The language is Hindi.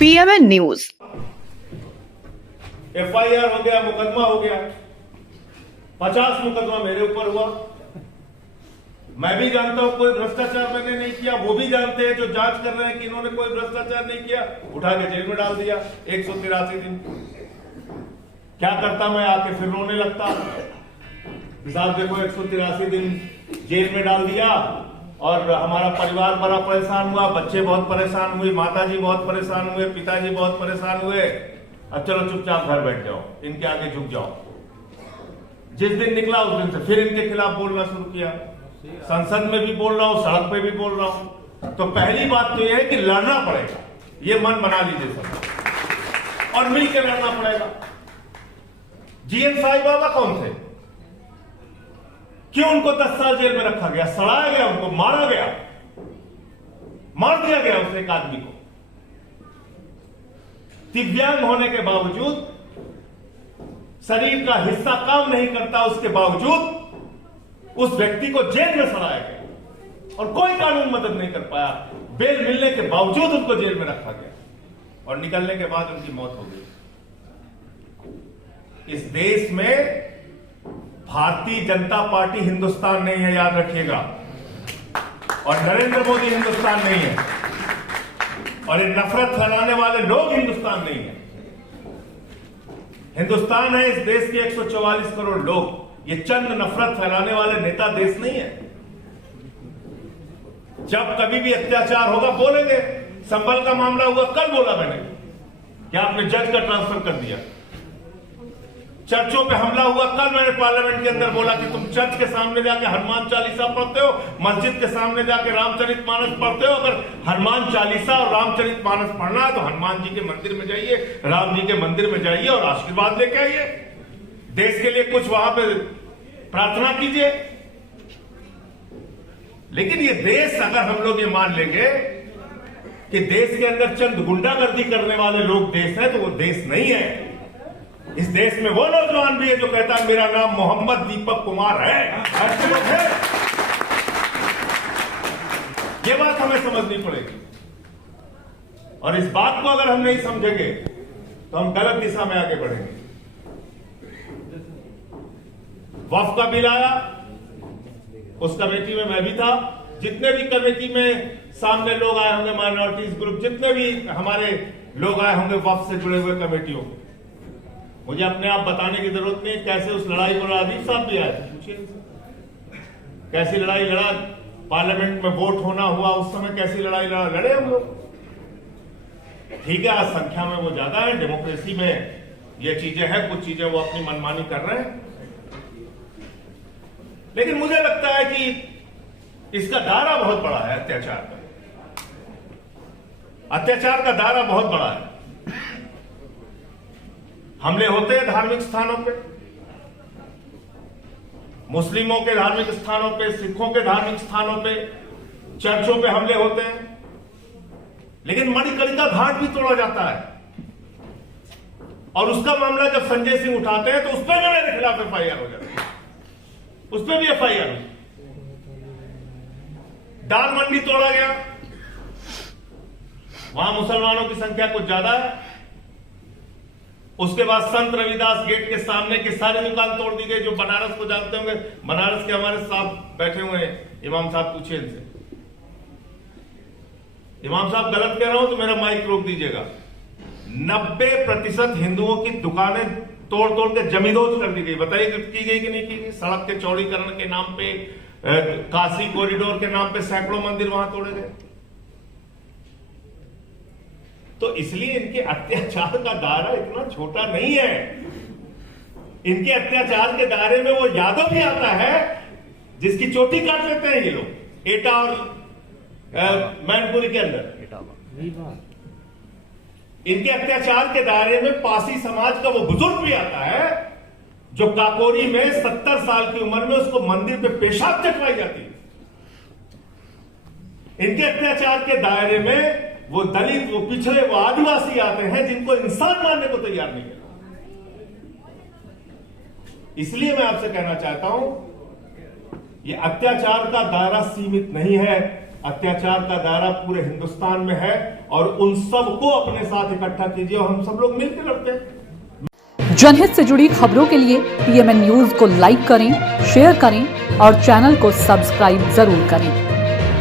PMN news. FIR हो गया, मुकदमा हो गया, 50 मुकदमा मेरे ऊपर हुआ। मैं भी जानता हूं कोई भ्रष्टाचार मैंने नहीं किया, वो भी जानते हैं जो जांच कर रहे हैं कि इन्होंने कोई भ्रष्टाचार नहीं किया, उठा के जेल में डाल दिया 183 दिन। क्या करता मैं, आके फिर रोने लगता। साहब देखो 183 दिन जेल में डाल दिया और हमारा परिवार बड़ा परेशान हुआ, बच्चे बहुत परेशान हुए, माताजी बहुत परेशान हुए, पिताजी बहुत परेशान हुए। अब चलो चुपचाप घर बैठ जाओ, इनके आगे झुक जाओ। जिस दिन निकला उस दिन से फिर इनके खिलाफ बोलना शुरू किया। संसद में भी बोल रहा हूं, सड़क पे भी बोल रहा हूं। तो पहली बात तो यह है कि लड़ना पड़ेगा, ये मन बना लीजिए सब, और मिलकर लड़ना पड़ेगा। GN साईं बाबा कौन थे? क्यों उनको 10 साल जेल में रखा गया, सड़ाया गया, उनको मारा गया, मार दिया गया उस एक आदमी को। दिव्यांग होने के बावजूद, शरीर का हिस्सा काम नहीं करता, उसके बावजूद उस व्यक्ति को जेल में सड़ाया गया और कोई कानून मदद नहीं कर पाया। बेल मिलने के बावजूद उनको जेल में रखा गया और निकलने के बाद उनकी मौत हो गई। इस देश में भारतीय जनता पार्टी हिंदुस्तान नहीं है, याद रखिएगा, और नरेंद्र मोदी हिंदुस्तान नहीं है, और ये नफरत फैलाने वाले लोग हिंदुस्तान नहीं है। हिंदुस्तान है इस देश के 144 करोड़ लोग। ये चंद नफरत फैलाने वाले नेता देश नहीं है। जब कभी भी अत्याचार होगा बोलेंगे। संभल का मामला हुआ, कल बोला मैंने कि आपने जज का ट्रांसफर कर दिया। चर्चों पे हमला हुआ, कल मैंने पार्लियामेंट के अंदर बोला कि तुम चर्च के सामने जाके हनुमान चालीसा पढ़ते हो, मस्जिद के सामने जाके रामचरितमानस पढ़ते हो। अगर हनुमान चालीसा और रामचरितमानस पढ़ना है तो हनुमान जी के मंदिर में जाइए, राम जी के मंदिर में जाइए और आशीर्वाद लेके आइए। देश के लिए कुछ वहां पे प्रार्थना कीजिए। लेकिन ये देश, अगर हम लोग ये मान लेंगे कि देश के अंदर चंद गुंडागर्दी करने वाले लोग देश है, तो वो देश नहीं है। इस देश में वो नौजवान भी है जो कहता है मेरा नाम मोहम्मद दीपक कुमार है। ऐसे लोग हैं। ये बात हमें समझनी पड़ेगी, और इस बात को अगर हम नहीं समझेंगे तो हम गलत दिशा में आगे बढ़ेंगे। वक्फ का बिल आया, उस कमेटी में मैं भी था। जितने भी कमेटी में सामने लोग आए होंगे, माइनॉरिटीज ग्रुप, जितने भी हमारे लोग आए होंगे वक्फ से जुड़े हुए कमेटियों, मुझे अपने आप बताने की जरूरत नहीं कैसे उस लड़ाई को राजीव साहब भी आए थे, पूछिए कैसी लड़ाई लड़ा। पार्लियामेंट में वोट होना हुआ उस समय कैसी लड़ाई लड़े हम लोग। ठीक है, आज संख्या में वो ज्यादा है, डेमोक्रेसी में ये चीजें हैं, कुछ चीजें वो अपनी मनमानी कर रहे हैं। लेकिन मुझे लगता है कि इसका दायरा बहुत बड़ा है। अत्याचार का दायरा बहुत बड़ा है। हमले होते हैं धार्मिक स्थानों पे, मुस्लिमों के धार्मिक स्थानों पे, सिखों के धार्मिक स्थानों पे, चर्चों पे हमले होते हैं। लेकिन मणिकर्णिका घाट भी तोड़ा जाता है, और उसका मामला जब संजय सिंह उठाते हैं तो उस पर भी मेरे खिलाफ FIR हो जाती है, उस पर भी FIR हुई। दाल मंडी तोड़ा गया, वहां मुसलमानों की संख्या कुछ ज्यादा है। उसके बाद संत रविदास गेट के सामने की सारी दुकान तोड़ दी गई। जो बनारस को जानते होंगे, बनारस के हमारे साहब बैठे हुए हैं, इमाम साहब, पूछिए इनसे। इमाम साहब गलत कह रहा हूं तो मेरा माइक रोक दीजिएगा। 90% हिंदुओं की दुकानें तोड़ तोड़ के जमींदोज कर दी गई। बताइए की गई कि नहीं की गई? सड़क के चौड़ीकरण के नाम पे, काशी कॉरिडोर के नाम पे सैकड़ों मंदिर वहां तोड़े गए। तो इसलिए इनके अत्याचार का दायरा इतना छोटा नहीं है। इनके अत्याचार के दायरे में वो यादव भी आता है जिसकी चोटी काट लेते हैं ये लोग, एटा और मैनपुरी के अंदर। इनके अत्याचार के दायरे में पासी समाज का वो बुजुर्ग भी आता है जो काकोरी में 70 साल की उम्र में उसको मंदिर पे पेशाब चटवाई जाती है। इनके अत्याचार के दायरे में वो दलित, वो पिछड़े, वो आदिवासी आते हैं जिनको इंसान मानने को तैयार नहीं है। इसलिए मैं आपसे कहना चाहता हूं, ये अत्याचार का दायरा सीमित नहीं है। अत्याचार का दायरा पूरे हिंदुस्तान में है और उन सबको अपने साथ इकट्ठा कीजिए और हम सब लोग मिलकर लड़ते हैं। जनहित से जुड़ी खबरों के लिए PMN न्यूज को लाइक करें, शेयर करें और चैनल को सब्सक्राइब जरूर करें।